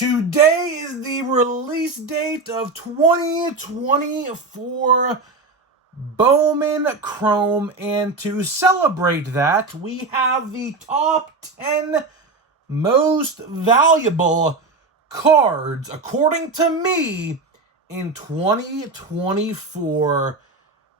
Today is the release date of 2024 Bowman Chrome, and to celebrate that, we have the top 10 most valuable cards, according to me, in 2024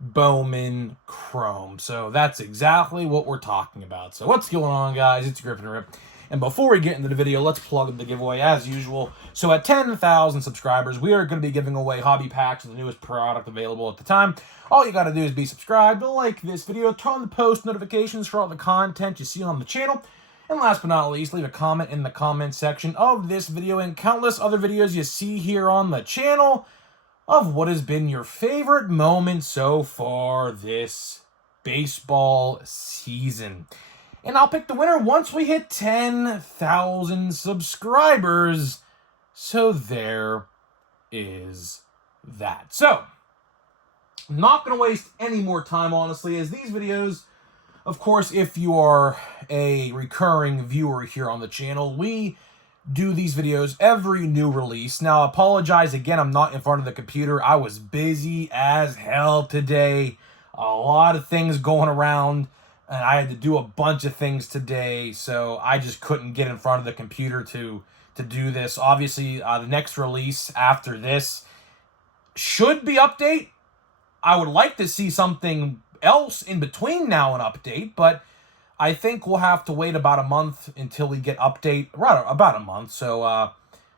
Bowman Chrome. So that's exactly what we're talking about. So what's going on, guys? It's Griffin Rip. And before we get into the video, let's plug the giveaway as usual. So at 10,000 subscribers, we are going to be giving away hobby packs of the newest product available at the time. All you got to do is be subscribed, like this video, turn on the post notifications for all the content you see on the channel. And last but not least, leave a comment in the comment section of this video and countless other videos you see here on the channel of what has been your favorite moment so far this baseball season. And I'll pick the winner once we hit 10,000 subscribers. So there is that. So, I'm not going to waste any more time, honestly, as these videos, of course, if you are a recurring viewer here on the channel, we do these videos every new release. Now, I apologize again, I'm not in front of the computer. I was busy as hell today. A lot of things going around, and I had to do a bunch of things today, so I just couldn't get in front of the computer to do this. Obviously, the next release after this should be update. I would like to see something else in between now and update, but I think we'll have to wait about a month until we get update, right, about a month. So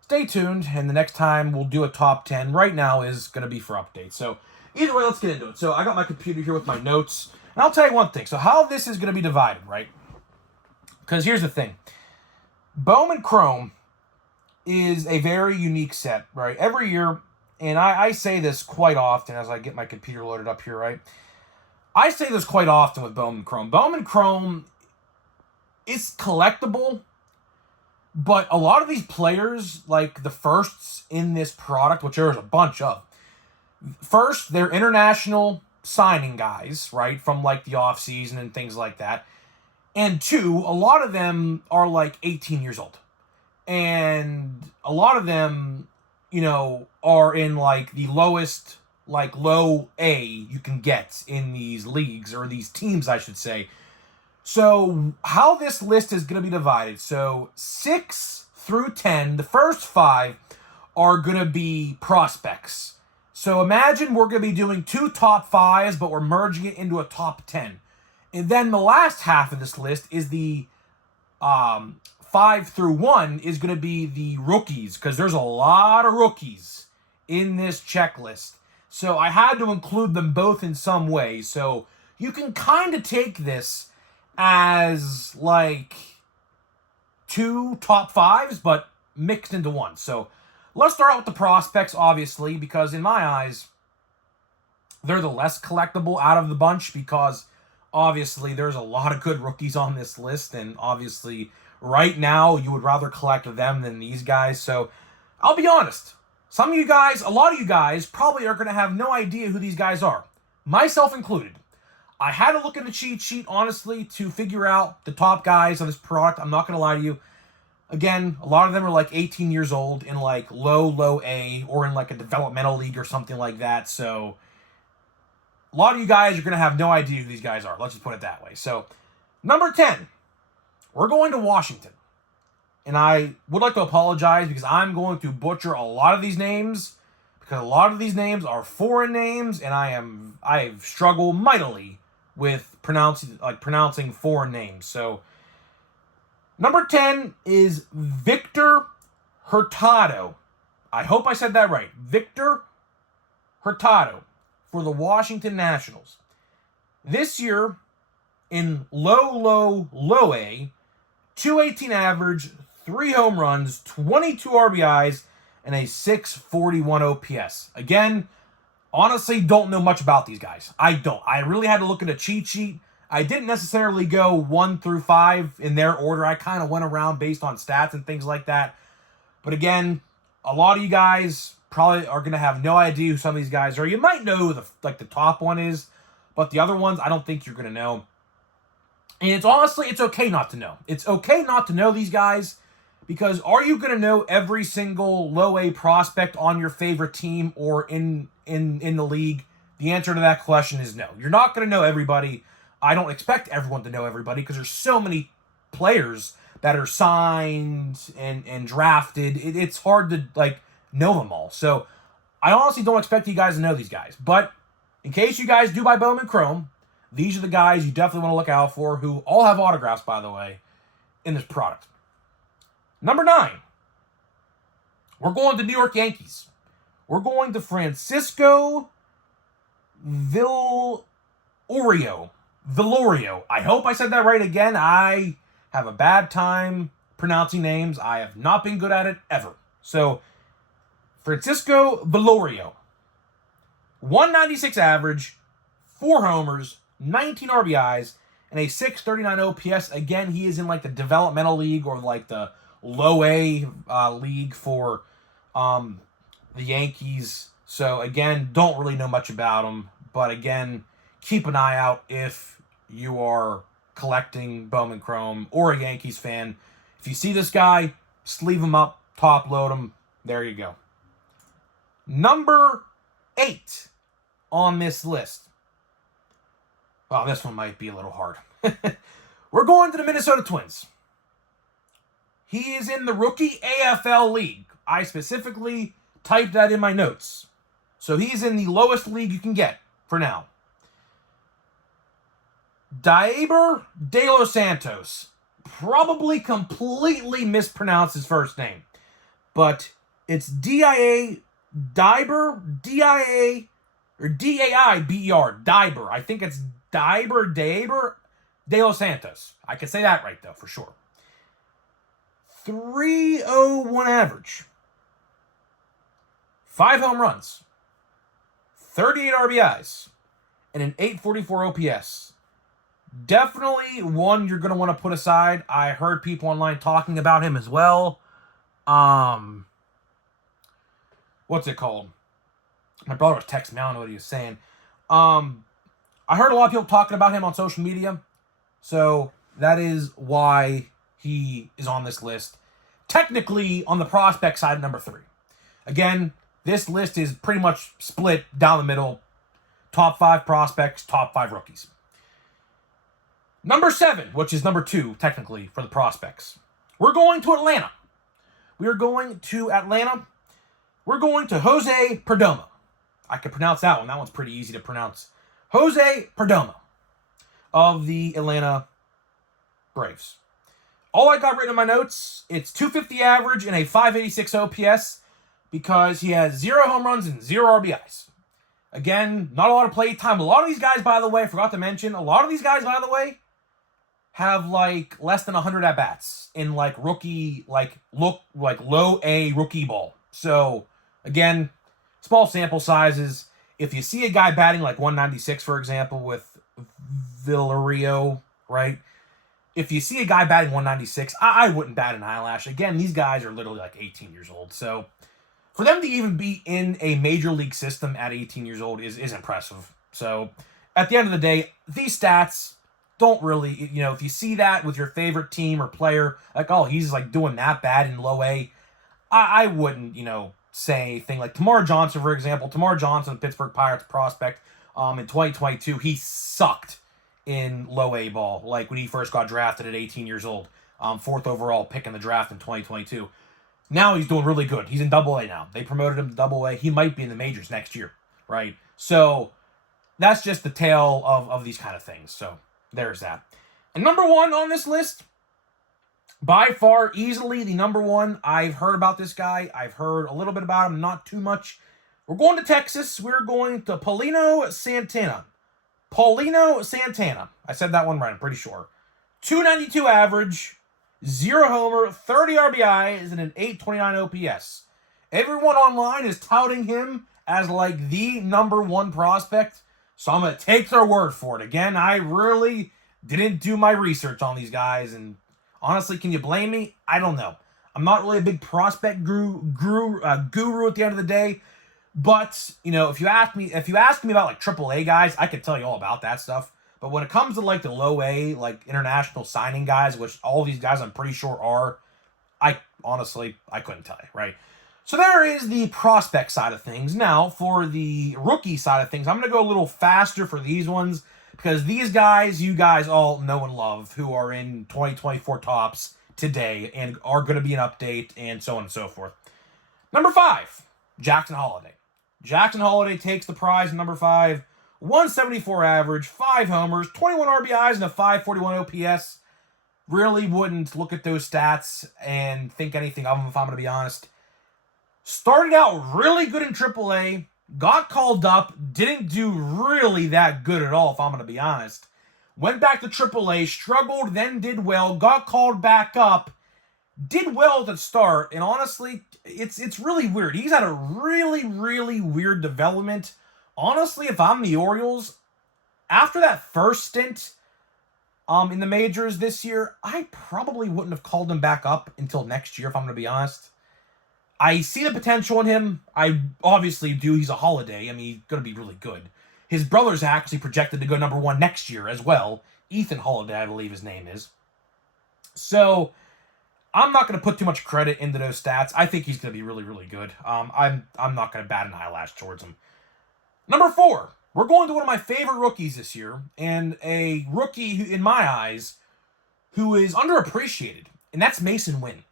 stay tuned, and the next time we'll do a top 10. Right now is going to be for update. So either way, let's get into it. So I got my computer here with my notes, and I'll tell you one thing. So how this is going to be divided, right? Because here's the thing. Bowman Chrome is a very unique set, right? Every year, and I say this quite often as I get my computer loaded up here, right? I say this quite often with Bowman Chrome. Bowman Chrome is collectible, but a lot of these players, like the firsts in this product, which there's a bunch of, first, they're international signing guys, right, from like the off-season and things like that. And two, a lot of them are like 18 years old. And a lot of them, you know, are in like the lowest, like low A you can get in these leagues, or these teams, I should say. So how this list is going to be divided. So 6 through 10, the first 5 are going to be prospects. So imagine we're going to be doing 2 top 5s, but we're merging it into a top 10. And then the last half of this list is the 5 through 1 is going to be the rookies, because there's a lot of rookies in this checklist. So I had to include them both in some way. So you can kind of take this as like 2 top 5s, but mixed into one. So let's start out with the prospects, obviously, because in my eyes, they're the less collectible out of the bunch, because obviously there's a lot of good rookies on this list, and obviously right now you would rather collect them than these guys. So I'll be honest. Some of you guys, a lot of you guys, probably are going to have no idea who these guys are, myself included. I had to look in the cheat sheet, honestly, to figure out the top guys on this product. I'm not going to lie to you. Again, a lot of them are like 18 years old in like low A, or in like a developmental league or something like that. So a lot of you guys are going to have no idea who these guys are. Let's just put it that way. So number 10, we're going to Washington. And I would like to apologize because I'm going to butcher a lot of these names, because a lot of these names are foreign names, and I've struggled mightily with pronouncing foreign names. So number 10 is Victor Hurtado. I hope I said that right. Victor Hurtado for the Washington Nationals. This year, in low A, 218 average, 3 home runs, 22 RBIs, and a 641 OPS. Again, honestly, don't know much about these guys. I don't. I really had to look at a cheat sheet. I didn't necessarily go 1 through 5 in their order. I kind of went around based on stats and things like that. But again, a lot of you guys probably are going to have no idea who some of these guys are. You might know who the top one is, but the other ones, I don't think you're going to know. And it's okay not to know. It's okay not to know these guys, Because are you going to know every single low A prospect on your favorite team or in the league? The answer to that question is no. You're not going to know everybody. I don't expect everyone to know everybody because there's so many players that are signed and drafted. It's hard to like know them all. So I honestly don't expect you guys to know these guys. But in case you guys do buy Bowman Chrome, these are the guys you definitely want to look out for, who all have autographs, by the way, in this product. Number 9, we're going to New York Yankees. We're going to Francisco Villorio. I hope I said that right again. I have a bad time pronouncing names. I have not been good at it ever. So, Francisco Villorio. 196 average, 4 homers, 19 RBIs, and a 639 OPS. Again, he is in like the developmental league or like the low A league for the Yankees. So again, don't really know much about him. But again, keep an eye out if you are collecting Bowman Chrome or a Yankees fan. If you see this guy, sleeve him up, top load him. There you go. Number 8 on this list. Oh, this one might be a little hard. We're going to the Minnesota Twins. He is in the rookie AFL league. I specifically typed that in my notes. So he's in the lowest league you can get for now. Daiber De Los Santos. Probably completely mispronounced his first name. But it's D-I-A, Daiber, D-I-A, or D-A-I-B-E-R, Daiber. I think it's Daiber De Los Santos. I can say that right, though, for sure. 301 average. 5 home runs. 38 RBIs. And an 844 OPS. Definitely one you're going to want to put aside. I heard people online talking about him as well. What's it called? My brother was texting me. I don't know what he was saying. I heard a lot of people talking about him on social media. So that is why he is on this list. Technically, on the prospect side, number 3. Again, this list is pretty much split down the middle. Top 5 prospects, top 5 rookies. Number 7, which is number 2, technically, for the prospects. We're going to Atlanta. We are going to Atlanta. We're going to Jose Perdomo. I can pronounce that one. That one's pretty easy to pronounce. Jose Perdomo of the Atlanta Braves. All I got written in my notes, it's 250 average and a 586 OPS because he has 0 home runs and 0 RBIs. Again, not a lot of play time. A lot of these guys, by the way, I forgot to mention, have like less than 100 at-bats in like rookie, like low A rookie ball. So, again, small sample sizes. If you see a guy batting like 196, for example, with Villarreal, right? If you see a guy batting 196, I wouldn't bat an eyelash. Again, these guys are literally like 18 years old. So for them to even be in a major league system at 18 years old is impressive. So at the end of the day, these stats don't really, if you see that with your favorite team or player, like, oh, he's like doing that bad in low A, I wouldn't, say anything. Like Tamar Johnson, for example. Tamar Johnson, Pittsburgh Pirates prospect, in 2022, he sucked in low A ball, like when he first got drafted at 18 years old. 4th overall pick in the draft in 2022. Now he's doing really good. He's in Double A now. They promoted him to Double A. He might be in the majors next year, right? So that's just the tale of these kind of things. So there's that. And number 1 on this list, by far, easily the number 1. I've heard about this guy. I've heard a little bit about him, not too much. We're going to Texas. We're going to Paulino Santana. I said that one right, I'm pretty sure. 292 average, 0 homer, 30 RBIs, and an 829 OPS. Everyone online is touting him as like the number 1 prospect, so I'm going to take their word for it. Again, I really didn't do my research on these guys, and honestly, can you blame me? I don't know. I'm not really a big prospect guru at the end of the day. But, if you ask me about like AAA guys, I could tell you all about that stuff. But when it comes to like the low A, like international signing guys, which all these guys I'm pretty sure are, I honestly, I couldn't tell you, right? So there is the prospect side of things. Now, for the rookie side of things, I'm going to go a little faster for these ones because these guys, you guys all know and love, who are in 2024 tops today and are going to be an update and so on and so forth. Number 5, Jackson Holiday. Jackson Holiday takes the prize. Number 5, 174 average, 5 homers, 21 RBIs, and a 541 OPS. Really wouldn't look at those stats and think anything of them, if I'm going to be honest. Started out really good in AAA, got called up, didn't do really that good at all, if I'm going to be honest. Went back to AAA, struggled, then did well, got called back up, did well at the start, and honestly, it's really weird. He's had a really, really weird development. Honestly, if I'm the Orioles, after that first stint in the majors this year, I probably wouldn't have called him back up until next year, if I'm going to be honest. I see the potential in him. I obviously do. He's a Holiday. I mean, he's going to be really good. His brother's actually projected to go number 1 next year as well. Ethan Holiday, I believe his name is. So, I'm not going to put too much credit into those stats. I think he's going to be really, really good. I'm not going to bat an eyelash towards him. Number 4, we're going to one of my favorite rookies this year, and a rookie who, in my eyes, who is underappreciated, and that's Mason Wynn.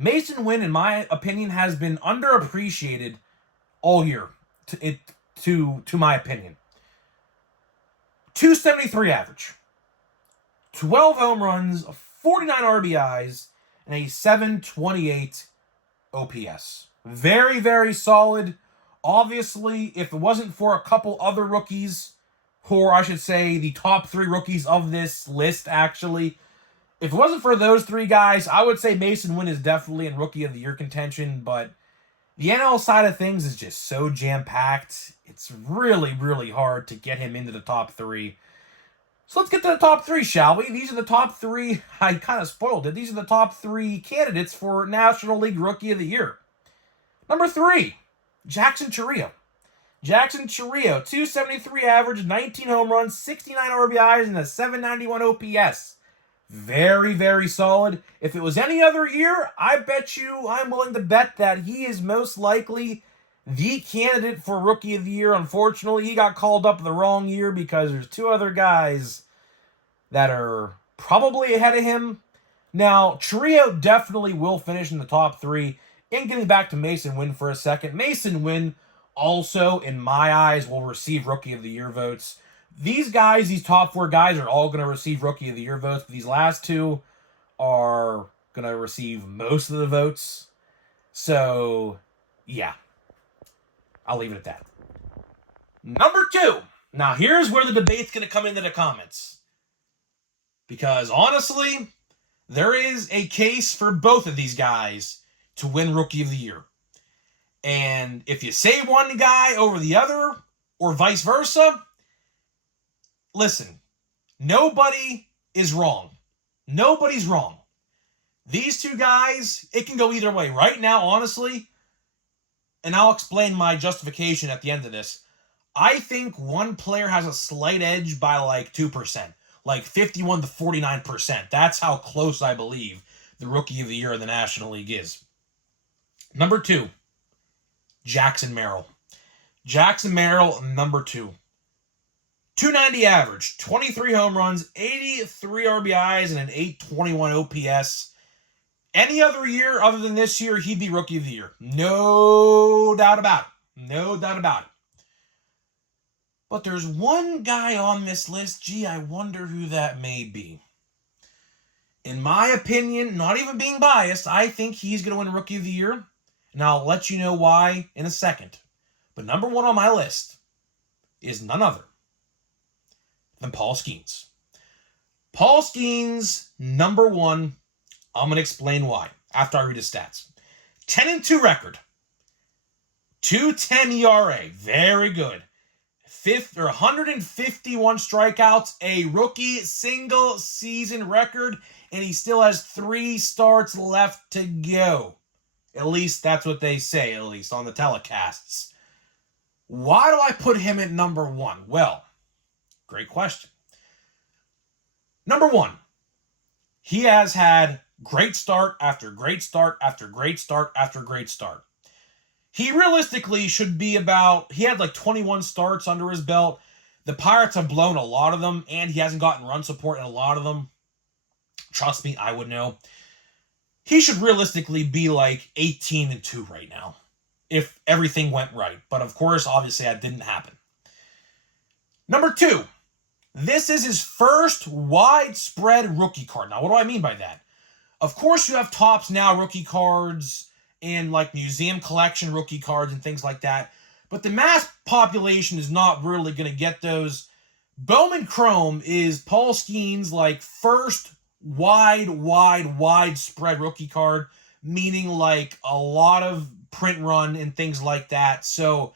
Mason Wynn, in my opinion, has been underappreciated all year, to my opinion. 273 average, 12 home runs, 49 RBIs, and a 728 OPS. Very, very solid. Obviously, if it wasn't for a couple other rookies, or I should say the top 3 rookies of this list, actually, if it wasn't for those 3 guys, I would say Mason Wynn is definitely in Rookie of the Year contention, but the NL side of things is just so jam-packed. It's really, really hard to get him into the top 3. So let's get to the top 3, shall we? These are the top 3. I kind of spoiled it. These are the top 3 candidates for National League Rookie of the Year. Number 3, Jackson Chourio. Jackson Chourio, 273 average, 19 home runs, 69 RBIs, and a 791 OPS. Very, very solid. If it was any other year, I'm willing to bet that he is most likely the candidate for Rookie of the Year. Unfortunately, he got called up the wrong year because there's 2 other guys that are probably ahead of him. Now, Chourio definitely will finish in the top 3. And getting back to Mason Wynn for a second, Mason Wynn also, in my eyes, will receive Rookie of the Year votes. These guys, these top 4 guys, are all going to receive Rookie of the Year votes, but these last 2 are going to receive most of the votes. So, yeah. I'll leave it at that. Number 2. Now, here's where the debate's going to come into the comments. Because, honestly, there is a case for both of these guys to win Rookie of the Year. And if you say one guy over the other, or vice versa, listen, nobody is wrong. Nobody's wrong. These 2 guys, it can go either way. Right now, honestly, and I'll explain my justification at the end of this, I think one player has a slight edge by like 2%. Like 51 to 49%. That's how close I believe the Rookie of the Year in the National League is. Number 2, Jackson Merrill. Jackson Merrill, number 2. 290 average, 23 home runs, 83 RBIs, and an 821 OPS. Any other year other than this year, he'd be Rookie of the Year. No doubt about it. No doubt about it. But there's one guy on this list, gee, I wonder who that may be. In my opinion, not even being biased, I think he's going to win Rookie of the Year. And I'll let you know why in a second. But number 1 on my list is none other than Paul Skeens. Paul Skeens, number 1. I'm going to explain why after I read his stats. 10-2 record. 2.10 ERA. Very good. 151 strikeouts. A rookie single season record. And he still has 3 starts left to go. At least that's what they say, at least on the telecasts. Why do I put him at number 1? Well, great question. Number 1, he has had Great start after great start after great start after great start. He realistically should be he had like 21 starts under his belt. The Pirates have blown a lot of them, and he hasn't gotten run support in a lot of them. Trust me, I would know. He should realistically be like 18-2 right now if everything went right. But of course, obviously, that didn't happen. Number 2, this is his first widespread rookie card. Now, what do I mean by that? Of course, you have Topps Now rookie cards and like museum collection rookie cards and things like that. But the mass population is not really going to get those. Bowman Chrome is Paul Skeen's like first widespread rookie card, meaning like a lot of print run and things like that. So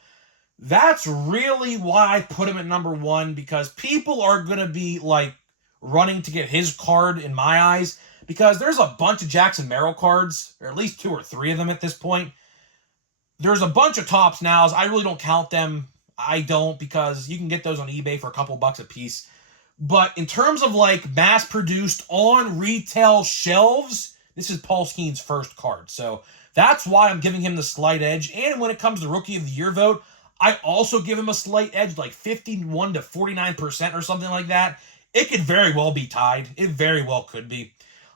that's really why I put him at number 1, because people are going to be like running to get his card in my eyes, because there's a bunch of Jackson Merrill cards, or at least 2 or 3 of them at this point. There's a bunch of Topps Nows. I really don't count them. I don't, because you can get those on eBay for a couple bucks a piece. But in terms of like mass-produced on retail shelves, this is Paul Skeen's first card. So that's why I'm giving him the slight edge. And when it comes to Rookie of the Year vote, I also give him a slight edge, like 51 to 49% or something like that. It could very well be tied. It very well could be.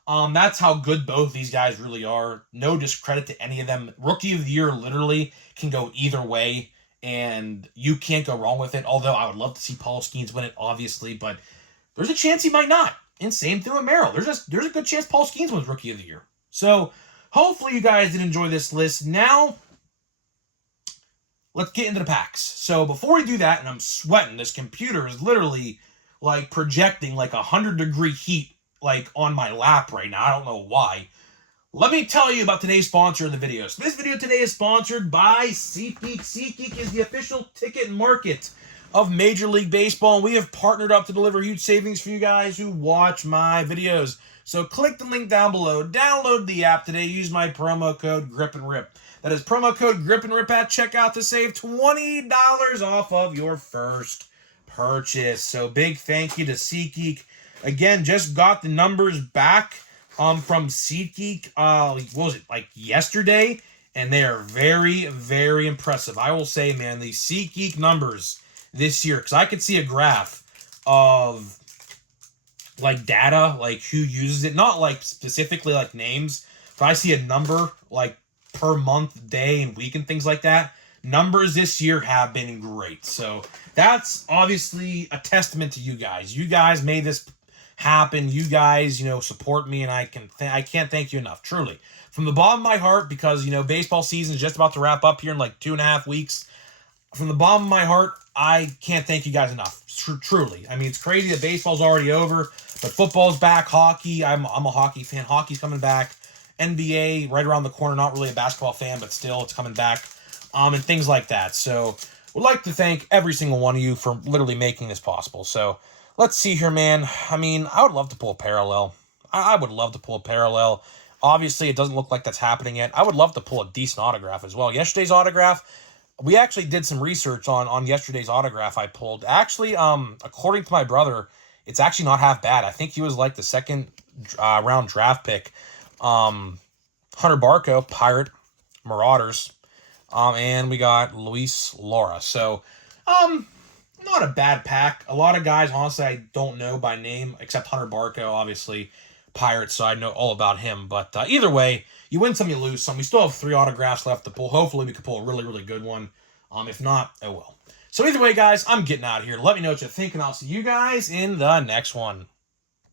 That's how good both these guys really are. No discredit to any of them. Rookie of the Year literally can go either way, and you can't go wrong with it. Although I would love to see Paul Skeens win it, obviously, but there's a chance he might not. And same thing with Merrill. There's a good chance Paul Skeens wins Rookie of the Year. So hopefully you guys did enjoy this list. Now, let's get into the packs. So before we do that, and I'm sweating, this computer is literally like projecting like 100-degree heat like on my lap right now. I don't know why. Let me tell you about today's sponsor of the video. So this video today is sponsored by SeatGeek. SeatGeek is the official ticket market of Major League Baseball, and we have partnered up to deliver huge savings for you guys who watch my videos. So click the link down below, download the app today, use my promo code GRIPANDRIP. That is promo code GRIPANDRIP at checkout to save $20 off of your first purchase. So big thank you to SeatGeek. Again, just got the numbers back from SeatGeek, what was it, like yesterday? And they are very, very impressive. I will say, man, the SeatGeek numbers this year, because I could see a graph of like data, like who uses it, not like specifically like names, but I see a number like per month, day, and week and things like that. Numbers this year have been great. So that's obviously a testament to you guys. You guys made this happen. You guys, support me, and I can't thank you enough, truly. From the bottom of my heart, because, baseball season is just about to wrap up here in like 2.5 weeks. From the bottom of my heart, I can't thank you guys enough, truly. I mean, it's crazy that baseball's already over, but football's back, hockey, I'm a hockey fan. Hockey's coming back. NBA, right around the corner, not really a basketball fan, but still, it's coming back, and things like that. So, would like to thank every single one of you for literally making this possible. So, let's see here, man. I mean, I would love to pull a parallel. I would love to pull a parallel. Obviously, it doesn't look like that's happening yet. I would love to pull a decent autograph as well. Yesterday's autograph, we actually did some research on yesterday's autograph I pulled. Actually, according to my brother, it's actually not half bad. I think he was like the second round draft pick. Hunter Barco, Pirate, Marauders, and we got Luis Laura. So, not a bad pack. A lot of guys, honestly, I don't know by name, except Hunter Barco, obviously, Pirates, so I know all about him. But either way, you win some, you lose some. We still have 3 autographs left to pull. Hopefully, we can pull a really, really good one. If not, oh well. So either way, guys, I'm getting out of here. Let me know what you think, and I'll see you guys in the next one.